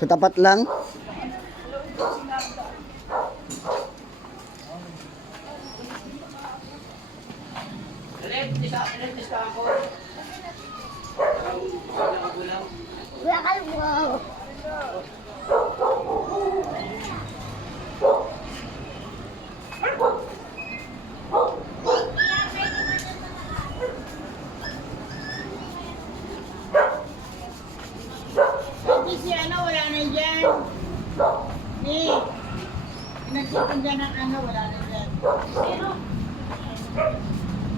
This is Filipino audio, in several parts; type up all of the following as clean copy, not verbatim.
Sa tapat lang. Si ano, wala na dyan. Nagsipan dyan ng ano, wala na dyan. Sino?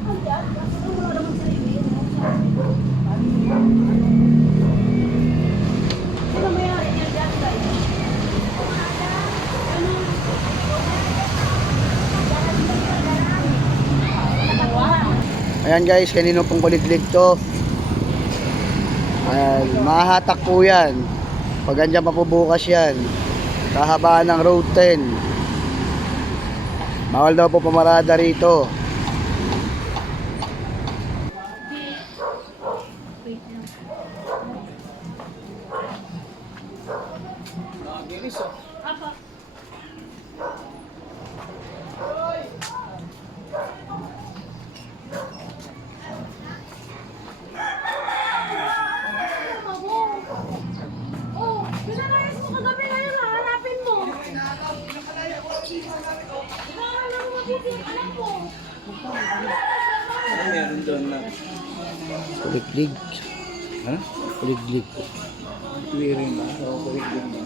Ang dyan? Wala naman sa rin. Ano mayari niya dyan, guys? Ayan guys, kanino pong kuliglig to. Ayan, mahahatak po yan. Pag andyan pa po bukas yan. Kahabaan ng Road 10. Bawal daw po pumarada rito. Pinanayas mo kagabi ngayon, hanapin mo. Alam mo, alam mo. Ano meron doon na? Kuliglig. Ha? Kuliglig. Clearing na. Oo, clearing na.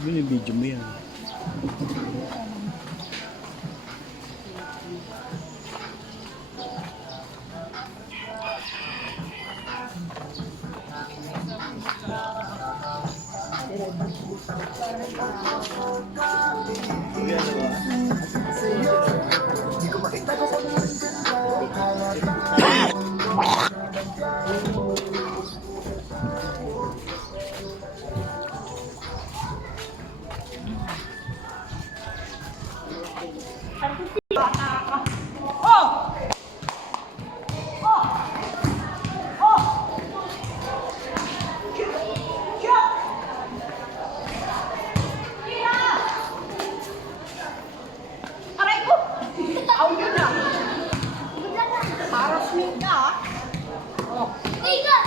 Ano yung video mo yan? Aray ko! Aw, yun na! Harassment ka, ah. Oh. Uy, ka!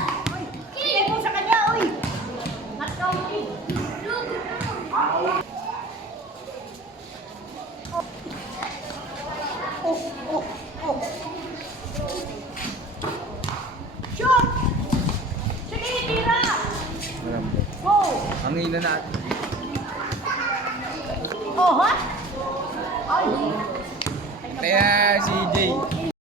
Kilay mo sa kanya, uy! Not counting. Oh. Shoot! Sige, tira! Alam mo. Go! Ang ina natin. Oh, ha? Ay! Kaya